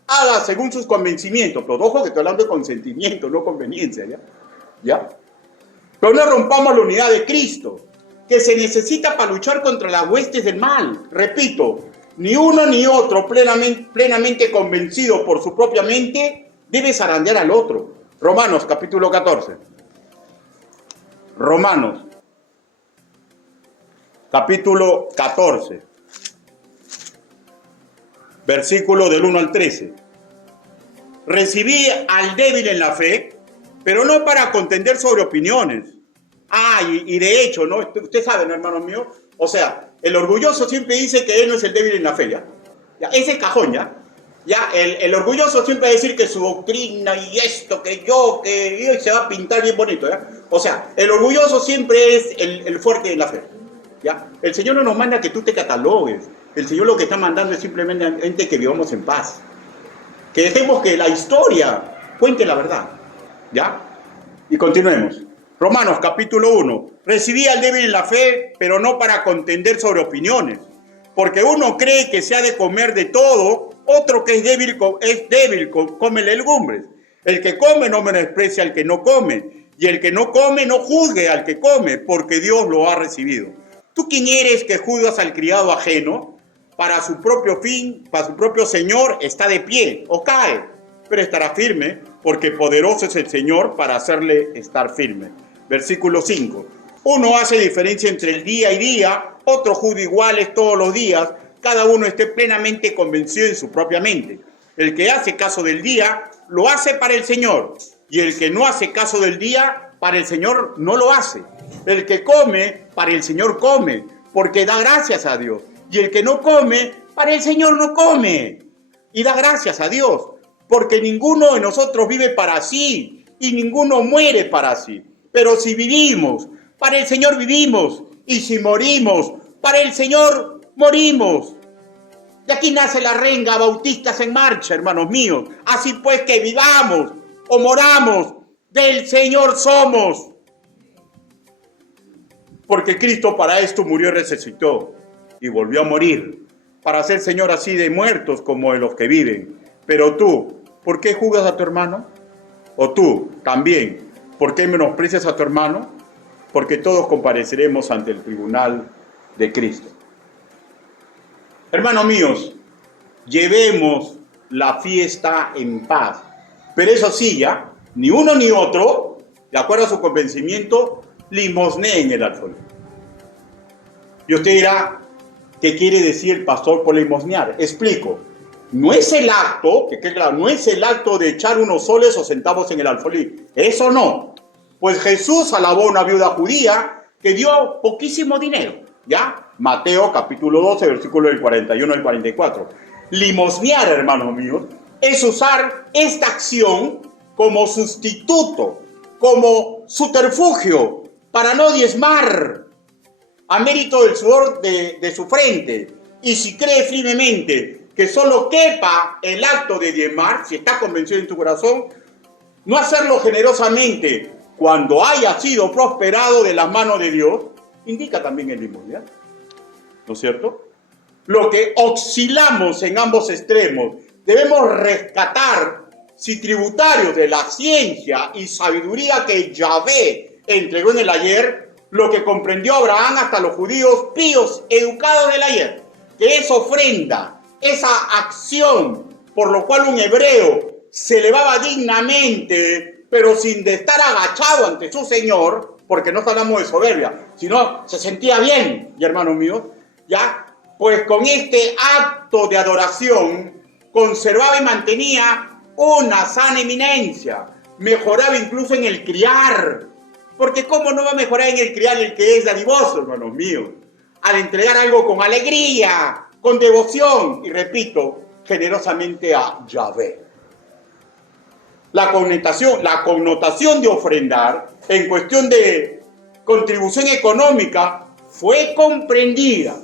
Haga según sus convencimientos. Pero ojo que estoy hablando de consentimiento, no conveniencia, ¿ya? Pero no rompamos la unidad de Cristo, que se necesita para luchar contra las huestes del mal. Repito, ni uno ni otro plenamente convencido por su propia mente debe zarandear al otro. Romanos capítulo 14. Romanos capítulo 14. Versículo del 1 al 13. Recibí al débil en la fe, pero no para contender sobre opiniones. Y de hecho, ¿no? Usted sabe, ¿no, hermanos míos? O sea, el orgulloso siempre dice que él no es el débil en la fe, ¿ya? Ese cajón, ¿ya? El orgulloso siempre va a decir que su doctrina y esto, que se va a pintar bien bonito, ¿ya? O sea, el orgulloso siempre es el fuerte en la fe, ¿ya? El Señor no nos manda que tú te catalogues. El Señor lo que está mandando es simplemente que vivamos en paz. Que dejemos que la historia cuente la verdad. ¿Ya? Y continuemos. Romanos capítulo 1. Recibí al débil en la fe, pero no para contender sobre opiniones. Porque uno cree que se ha de comer de todo, otro que es débil, come legumbres. El que come no menosprecia al que no come. Y el que no come no juzgue al que come, porque Dios lo ha recibido. ¿Tú quién eres que juzgas al criado ajeno? Para su propio fin, para su propio Señor, está de pie o cae, pero estará firme, porque poderoso es el Señor para hacerle estar firme. Versículo 5. Uno hace diferencia entre el día y día, otro juzga iguales todos los días, cada uno esté plenamente convencido en su propia mente. El que hace caso del día, lo hace para el Señor. Y el que no hace caso del día, para el Señor no lo hace. El que come, para el Señor come, porque da gracias a Dios. Y el que no come, para el Señor no come. Y da gracias a Dios, porque ninguno de nosotros vive para sí y ninguno muere para sí. Pero si vivimos, para el Señor vivimos. Y si morimos, para el Señor morimos. De aquí nace la renga Bautistas en Marcha, hermanos míos. Así pues, que vivamos o moramos, del Señor somos. Porque Cristo para esto murió y resucitó y volvió a morir, para ser Señor así de muertos como de los que viven. Pero tú, ¿por qué juzgas a tu hermano? O tú también, ¿por qué menosprecias a tu hermano? Porque todos compareceremos ante el tribunal de Cristo. Hermanos míos, llevemos la fiesta en paz. Pero eso sí, ya, ni uno ni otro, de acuerdo a su convencimiento, limosneen el alfolí. Y usted dirá, ¿qué quiere decir el pastor por limosnear? Explico. No es el acto, que quede claro, no es el acto de echar unos soles o centavos en el alfolí. Eso no. Pues Jesús alabó a una viuda judía que dio poquísimo dinero. ¿Ya? Mateo capítulo 12, versículo del 41 al 44. Limosnear, hermanos míos, es usar esta acción como sustituto, como subterfugio, para no diezmar a mérito del sudor de su frente. Y si cree firmemente que solo quepa el acto de diezmar, si está convencido en tu corazón, no hacerlo generosamente cuando haya sido prosperado de las manos de Dios, indica también el limosnear, ¿no es cierto? Lo que oscilamos en ambos extremos, debemos rescatar, si tributarios de la ciencia y sabiduría que Yahvé entregó en el ayer, lo que comprendió Abraham hasta los judíos píos, educados del ayer, que es ofrenda, esa acción por lo cual un hebreo se elevaba dignamente, pero sin de estar agachado ante su Señor, porque no hablamos de soberbia, sino se sentía bien, y hermanos míos, ya, pues con este acto de adoración conservaba y mantenía una sana eminencia, mejoraba incluso en el criar, porque ¿cómo no va a mejorar en el criar el que es dadivoso, hermanos míos? Al entregar algo con alegría, con devoción, y repito, generosamente a Yahvé. La connotación de ofrendar en cuestión de contribución económica fue comprendida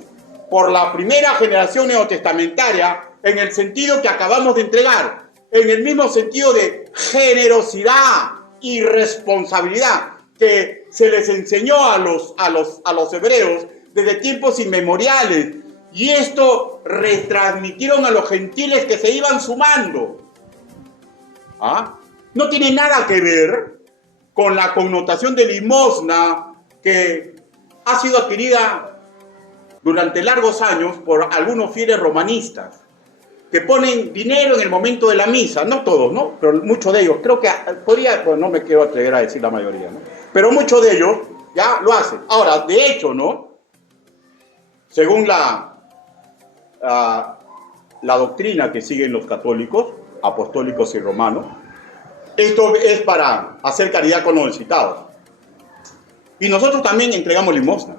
por la primera generación neotestamentaria en el sentido que acabamos de entregar, en el mismo sentido de generosidad y responsabilidad que se les enseñó a los hebreos desde tiempos inmemoriales, y esto retransmitieron a los gentiles que se iban sumando. ¿Ah? No tiene nada que ver con la connotación de limosna que ha sido adquirida durante largos años por algunos fieles romanistas que ponen dinero en el momento de la misa, no todos, ¿no? Pero muchos de ellos, creo que podría, pues no me quiero atrever a decir la mayoría, ¿no? Pero muchos de ellos ya lo hacen. Ahora, de hecho, ¿no? Según la doctrina que siguen los católicos, apostólicos y romanos, esto es para hacer caridad con los necesitados. Y nosotros también entregamos limosna,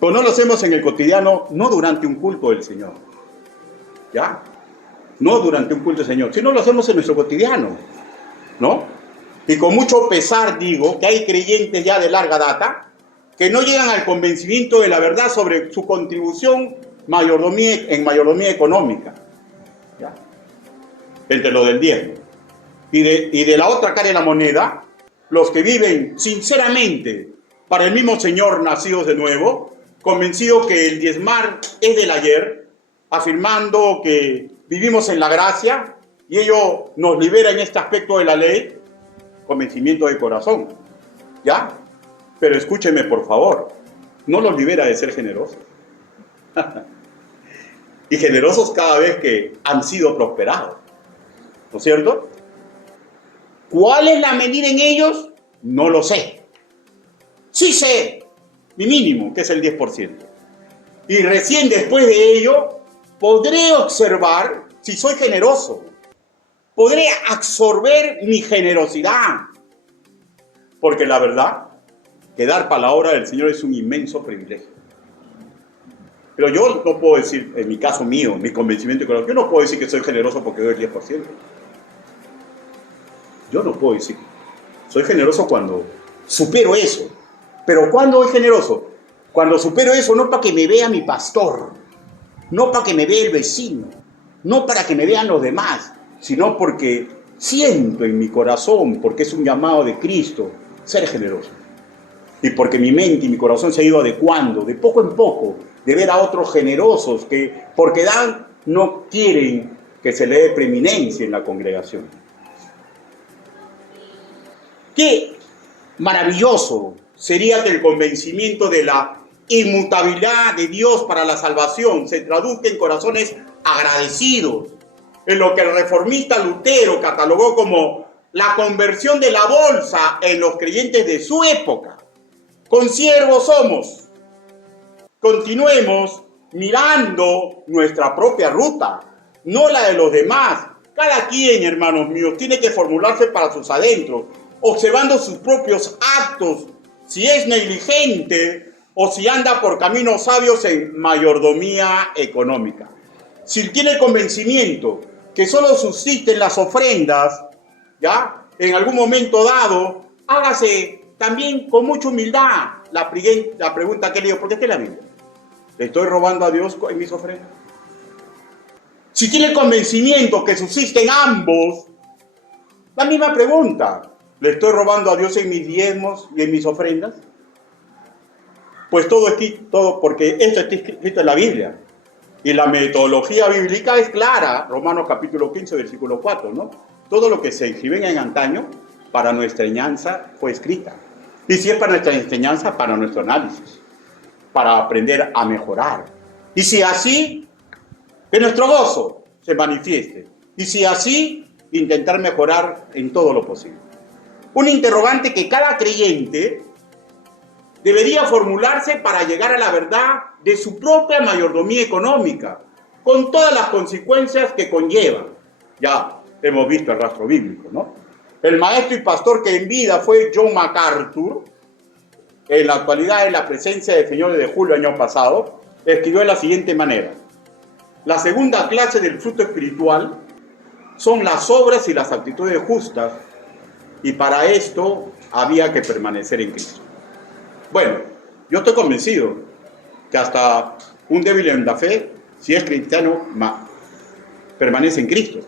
pero no lo hacemos en el cotidiano, no durante un culto del Señor, ¿ya? No durante un culto del Señor, sino lo hacemos en nuestro cotidiano, ¿no? Y con mucho pesar digo que hay creyentes ya de larga data que no llegan al convencimiento de la verdad sobre su contribución en mayordomía económica, ¿ya? Entre lo del diezmo. Y de la otra cara de la moneda, los que viven sinceramente para el mismo Señor nacidos de nuevo, convencidos que el diezmar es del ayer, afirmando que vivimos en la gracia y ello nos libera en este aspecto de la ley, convencimiento de corazón, ¿ya? Pero escúcheme por favor, no los libera de ser generosos. Y generosos cada vez que han sido prosperados, ¿no es cierto? ¿Cuál es la medida en ellos? No lo sé. Sí sé, mi mínimo, que es el 10%. Y recién después de ello, podré observar si soy generoso. podré absorber mi generosidad. Porque la verdad, que dar para la obra del Señor es un inmenso privilegio. Pero yo no puedo decir, en mi caso mío, mi convencimiento económico, yo no puedo decir que soy generoso porque doy el 10%. Yo no puedo decir. Soy generoso cuando supero eso. Pero ¿cuándo soy generoso? Cuando supero eso, no para que me vea mi pastor, no para que me vea el vecino, no para que me vean los demás, sino porque siento en mi corazón, porque es un llamado de Cristo, ser generoso. Y porque mi mente y mi corazón se ha ido adecuando de poco en poco, de ver a otros generosos que, porque dan, no quieren que se le dé preeminencia en la congregación. Qué maravilloso sería que el convencimiento de la inmutabilidad de Dios para la salvación se traduzca en corazones agradecidos, en lo que el reformista Lutero catalogó como la conversión de la bolsa en los creyentes de su época. Consiervos somos. Continuemos mirando nuestra propia ruta, no la de los demás. Cada quien, hermanos míos, tiene que formularse para sus adentros, observando sus propios actos, si es negligente o si anda por caminos sabios en mayordomía económica. Si tiene convencimiento que solo subsisten las ofrendas, ¿ya? En algún momento dado, hágase también con mucha humildad la pregunta que le digo, ¿por qué está en la Biblia? ¿Le estoy robando a Dios en mis ofrendas? Si tiene convencimiento que subsisten ambos, la misma pregunta, ¿le estoy robando a Dios en mis diezmos y en mis ofrendas? Pues todo porque esto está escrito en la Biblia. Y la metodología bíblica es clara, Romanos capítulo 15, versículo 4, ¿no? Todo lo que se escribe en antaño para nuestra enseñanza fue escrita. Y si es para nuestra enseñanza, para nuestro análisis, para aprender a mejorar. Y si así, que nuestro gozo se manifieste. Y si así, intentar mejorar en todo lo posible. Un interrogante que cada creyente debería formularse para llegar a la verdad de su propia mayordomía económica, con todas las consecuencias que conlleva. Ya hemos visto el rastro bíblico, ¿no? El maestro y pastor que en vida fue John MacArthur, en la actualidad en la presencia del Señor desde julio del año pasado, escribió de la siguiente manera: la segunda clase del fruto espiritual son las obras y las actitudes justas, y para esto había que permanecer en Cristo. Bueno, yo estoy convencido que hasta un débil en la fe, si es cristiano, permanece en Cristo.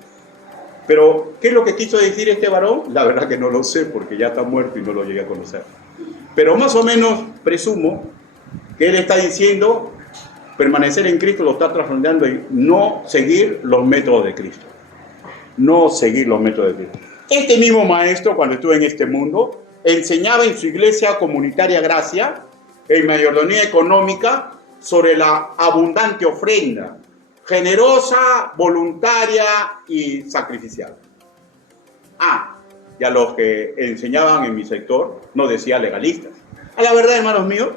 Pero, ¿qué es lo que quiso decir este varón? La verdad que no lo sé, porque ya está muerto y no lo llegué a conocer. Pero más o menos presumo que él está diciendo, permanecer en Cristo lo está trasladando en no seguir los métodos de Cristo. No seguir los métodos de Cristo. Este mismo maestro, cuando estuvo en este mundo, enseñaba en su iglesia comunitaria Gracia, en mayordomía económica, sobre la abundante ofrenda, generosa, voluntaria y sacrificial. Y a los que enseñaban en mi sector, no decía legalistas. A la verdad, hermanos míos,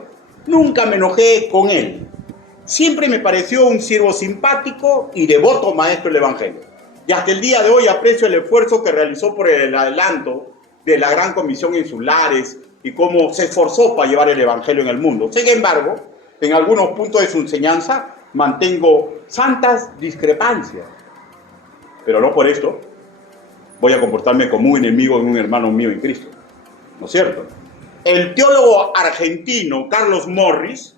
nunca me enojé con él. Siempre me pareció un siervo simpático y devoto maestro del Evangelio. Y hasta el día de hoy aprecio el esfuerzo que realizó por el adelanto de la gran comisión en sus lares y cómo se esforzó para llevar el Evangelio en el mundo. Sin embargo, en algunos puntos de su enseñanza mantengo santas discrepancias. Pero no por esto voy a comportarme como un enemigo de un hermano mío en Cristo. ¿No es cierto? El teólogo argentino Carlos Morris,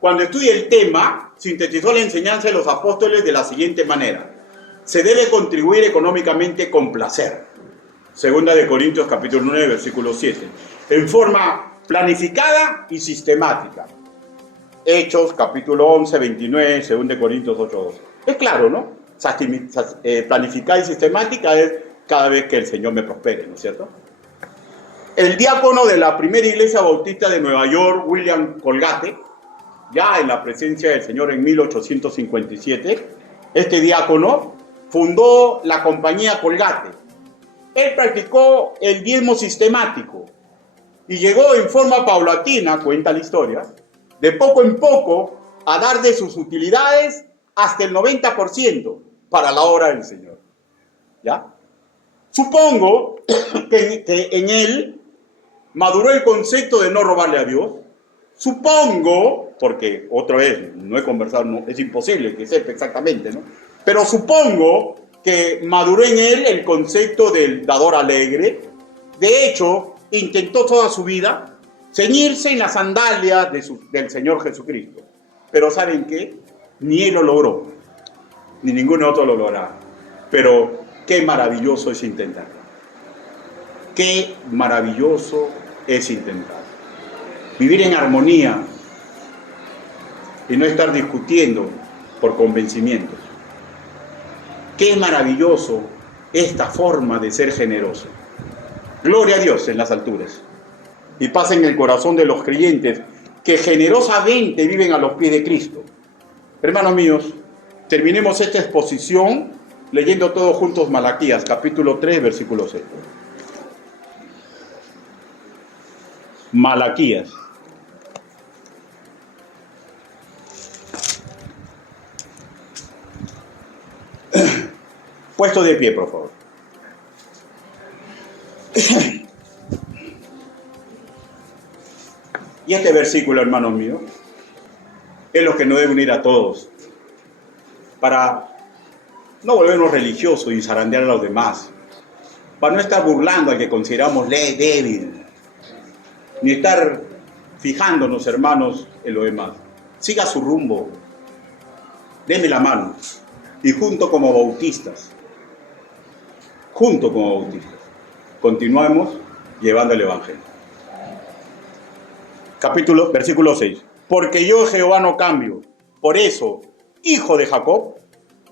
cuando estudia el tema, sintetizó la enseñanza de los apóstoles de la siguiente manera: se debe contribuir económicamente con placer. Segunda de Corintios capítulo 9, versículo 7. En forma planificada y sistemática. Hechos capítulo 11, 29, segunda de Corintios 8, 12. Es claro, ¿no? Planificada y sistemática es cada vez que el Señor me prospere, ¿no es cierto? El diácono de la primera iglesia bautista de Nueva York, William Colgate, ya en la presencia del Señor en 1857, este diácono fundó la compañía Colgate. Él practicó el diezmo sistemático y llegó en forma paulatina, cuenta la historia, de poco en poco a dar de sus utilidades hasta el 90% para la obra del Señor. ¿Ya? Supongo que en él maduró el concepto de no robarle a Dios. Supongo, porque otra vez no he conversado, no, es imposible que sepa exactamente, ¿no? Pero supongo que maduró en él el concepto del dador alegre. De hecho, intentó toda su vida ceñirse en las sandalias del Señor Jesucristo. Pero ¿saben qué? Ni él lo logró, ni ningún otro lo logrará. Pero qué maravilloso es intentar. Qué maravilloso es intentar. Vivir en armonía y no estar discutiendo por convencimientos. Qué maravilloso esta forma de ser generoso. Gloria a Dios en las alturas. Y paz en el corazón de los creyentes que generosamente viven a los pies de Cristo. Hermanos míos, terminemos esta exposición leyendo todos juntos Malaquías, capítulo 3, versículo 6. Malaquías. Puesto de pie, por favor. Y este versículo, hermanos míos, es lo que nos debe unir a todos para no volvernos religiosos y zarandear a los demás, para no estar burlando al que consideramos débil, ni estar fijándonos, hermanos, en lo demás. Siga su rumbo, deme la mano, y junto como bautistas, continuamos llevando el Evangelio. Versículo 6. Porque yo, Jehová, no cambio. Por eso, hijo de Jacob,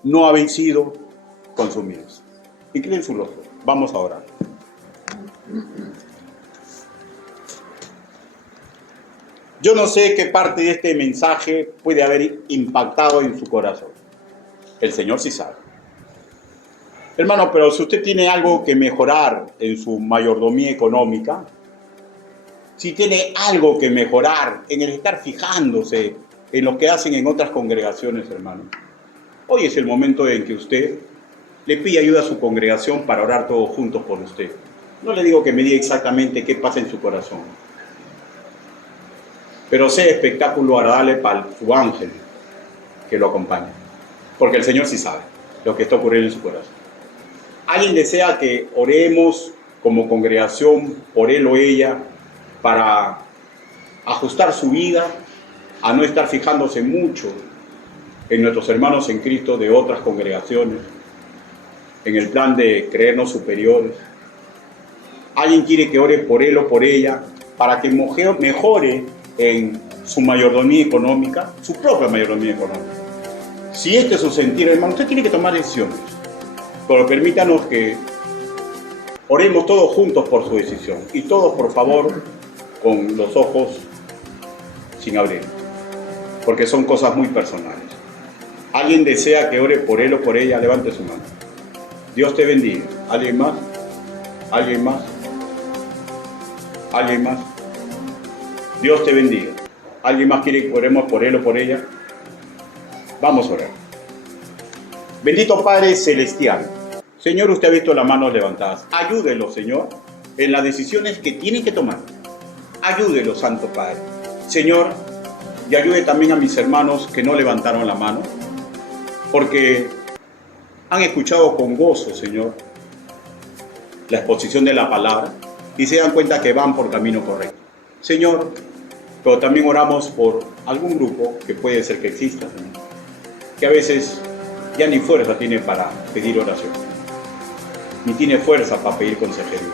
no habéis sido consumidos. Inclinen su rostro. Vamos a orar. Yo no sé qué parte de este mensaje puede haber impactado en su corazón. El Señor sí sabe. Hermano, pero si usted tiene algo que mejorar en su mayordomía económica, si tiene algo que mejorar en el estar fijándose en lo que hacen en otras congregaciones, hermano, hoy es el momento en que usted le pide ayuda a su congregación para orar todos juntos por usted. No le digo que me diga exactamente qué pasa en su corazón, pero sea espectáculo agradable para su ángel que lo acompaña, porque el Señor sí sabe lo que está ocurriendo en su corazón. ¿Alguien desea que oremos como congregación por él o ella para ajustar su vida a no estar fijándose mucho en nuestros hermanos en Cristo de otras congregaciones, en el plan de creernos superiores? ¿Alguien quiere que ore por él o por ella para que mejore en su mayordomía económica, su propia mayordomía económica? Si este es su sentir, hermano, usted tiene que tomar decisiones, pero permítanos que oremos todos juntos por su decisión, y todos, por favor, con los ojos sin abrir, porque son cosas muy personales. ¿Alguien desea que ore por él o por ella? Levante su mano. Dios te bendiga. ¿Alguien más? ¿Alguien más? ¿Alguien más? Dios te bendiga. ¿Alguien más quiere que oremos por él o por ella? Vamos a orar. Bendito Padre Celestial, Señor, usted ha visto las manos levantadas. Ayúdelo, Señor, en las decisiones que tienen que tomar. Ayúdelo, Santo Padre. Señor, y ayude también a mis hermanos que no levantaron la mano, porque han escuchado con gozo, Señor, la exposición de la palabra y se dan cuenta que van por camino correcto. Señor, pero también oramos por algún grupo que puede ser que exista, Señor, que a veces ya ni fuerza tiene para pedir oración, ni tiene fuerza para pedir consejería.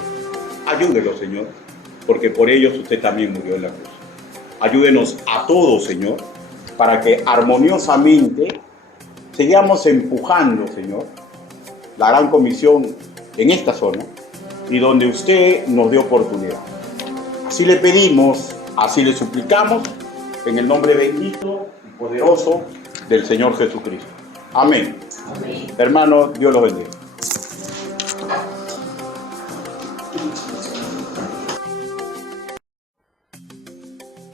Ayúdelo, Señor, porque por ellos usted también murió en la cruz. Ayúdenos a todos, Señor, para que armoniosamente sigamos empujando, Señor, la gran comisión en esta zona y donde usted nos dio oportunidad. Así le pedimos, así le suplicamos, en el nombre bendito y poderoso del Señor Jesucristo. Amén. Amén. Hermano, Dios los bendiga.